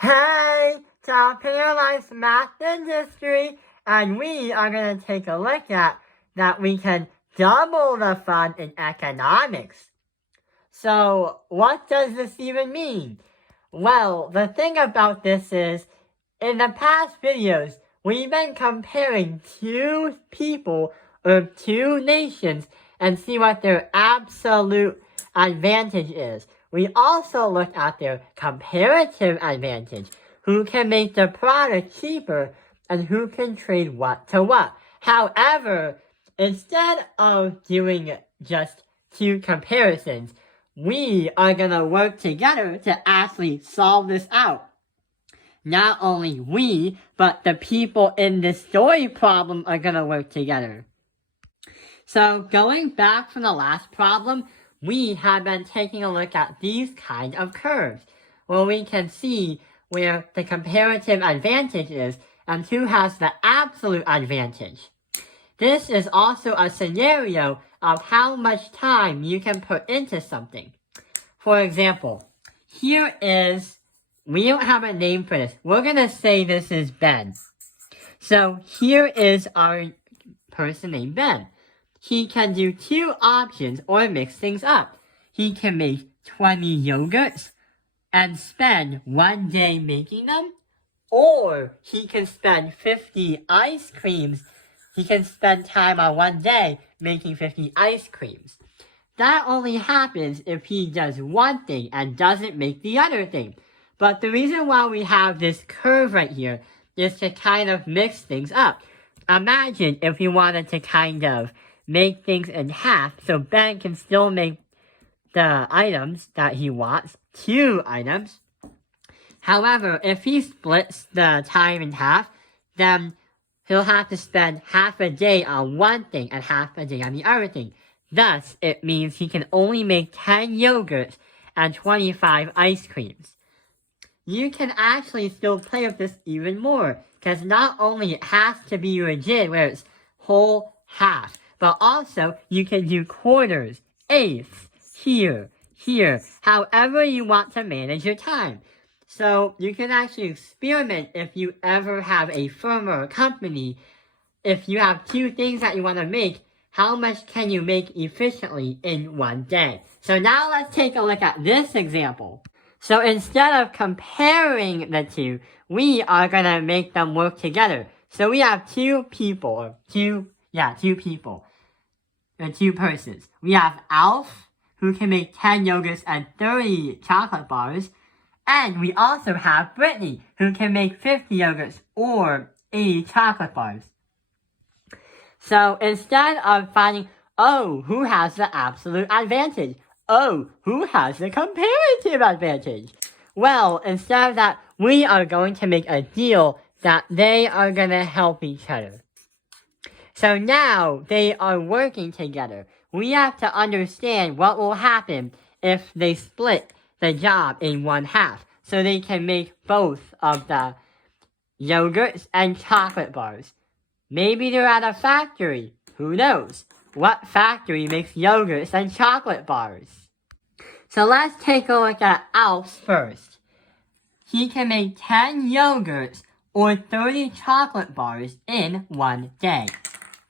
Hey, it's our Paralyzed Math Industry, and we are going to take a look at that we can double the fun in economics. So, what does this even mean? Well, the thing about this is, in the past videos, we've been comparing two people or two nations and see what their absolute advantage is. We also look at their comparative advantage, who can make the product cheaper and who can trade what to what. However, instead of doing just two comparisons, we are going to work together to actually solve this out. Not only we, but the people in this story problem are going to work together. So going back from the last problem, we have been taking a look at these kind of curves, where we can see where the comparative advantage is and who has the absolute advantage. This is also a scenario of how much time you can put into something. For example, here is, we don't have a name for this. We're going to say this is Ben. So here is our person named Ben. He can do two options or mix things up. He can make 20 yogurts and spend 1 day making them, or he can spend 50 ice creams. He can spend time on 1 day making 50 ice creams. That only happens if he does one thing and doesn't make the other thing. But the reason why we have this curve right here is to kind of mix things up. Imagine if we wanted to kind of make things in half so Ben can still make the items that he wants, 2 items. However, if he splits the time in half, then he'll have to spend half a day on one thing and half a day on the other thing. Thus, it means he can only make 10 yogurts and 25 ice creams. You can actually still play with this even more, because not only it has to be rigid where it's whole half, but also you can do quarters, eighths, here, however you want to manage your time. So you can actually experiment if you ever have a firm or a company. If you have 2 things that you want to make, how much can you make efficiently in 1 day? So now let's take a look at this example. So instead of comparing the two, we are going to make them work together. So we have 2 people, 2 people, or 2 persons. We have Alf, who can make 10 yogurts and 30 chocolate bars. And we also have Brittany, who can make 50 yogurts or 80 chocolate bars. So instead of finding, who has the absolute advantage? Who has the comparative advantage? Well, instead of that, we are going to make a deal that they are going to help each other. So now they are working together. We have to understand what will happen if they split the job in 1/2, so they can make both of the yogurts and chocolate bars. Maybe they're at a factory. Who knows? What factory makes yogurts and chocolate bars? So let's take a look at Alf's first. He can make 10 yogurts or 30 chocolate bars in 1 day.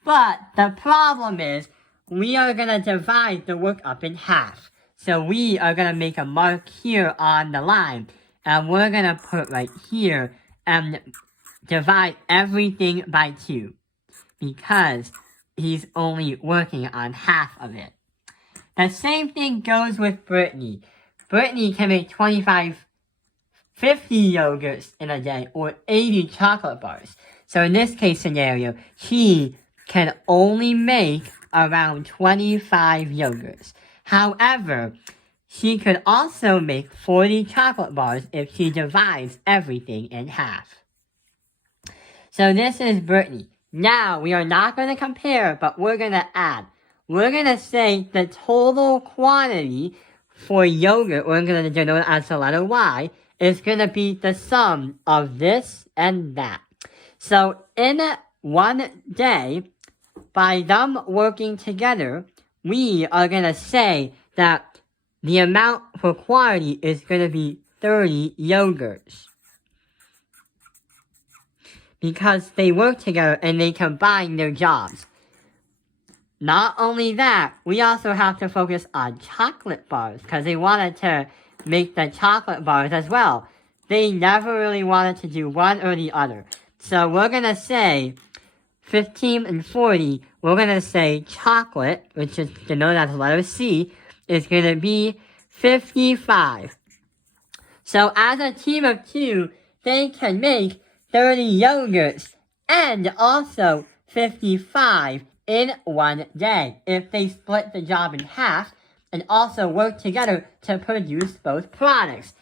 But the problem is, we are going to divide the work up in half. So we are going to make a mark here on the line, and we're going to put right here and divide everything by 2, because he's only working on half of it. The same thing goes with Brittany. Brittany can make 50 yogurts in a day or 80 chocolate bars. So in this case scenario, she can only make around 25 yogurts. However, she could also make 40 chocolate bars if she divides everything in half. So this is Brittany. Now, we are not going to compare, but we're going to add. We're going to say the total quantity for yogurt, we're going to denote it as the letter Y, is going to be the sum of this and that. So in 1 day, by them working together, we are going to say that the amount for quantity is going to be 30 yogurts. because they work together and they combine their jobs. Not only that, we also have to focus on chocolate bars because they wanted to make the chocolate bars as well. They never really wanted to do one or the other. So we're going to say 15 and 40, we're going to say chocolate, which is denoted as the letter C, is going to be 55. So as a team of 2, they can make 30 yogurts and also 55 in one day if they split the job in half and also work together to produce both products.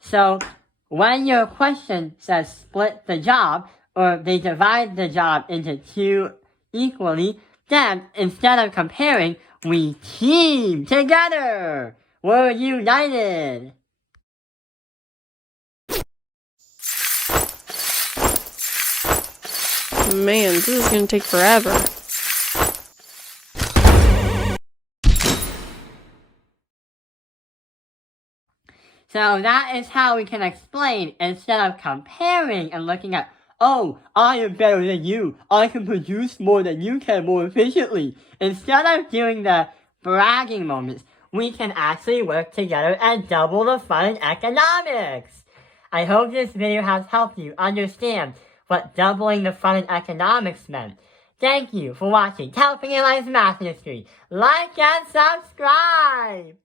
So when your question says split the job, or they divide the job into 2 equally, then instead of comparing, we team together. We're united. Man, this is going to take forever. So that is how we can explain instead of comparing and looking at, oh, I am better than you. I can produce more than you can more efficiently. Instead of doing the bragging moments, we can actually work together and double the fun in economics. I hope this video has helped you understand what doubling the fun in economics meant. Thank you for watching Helping Analyze Math History. Like and subscribe!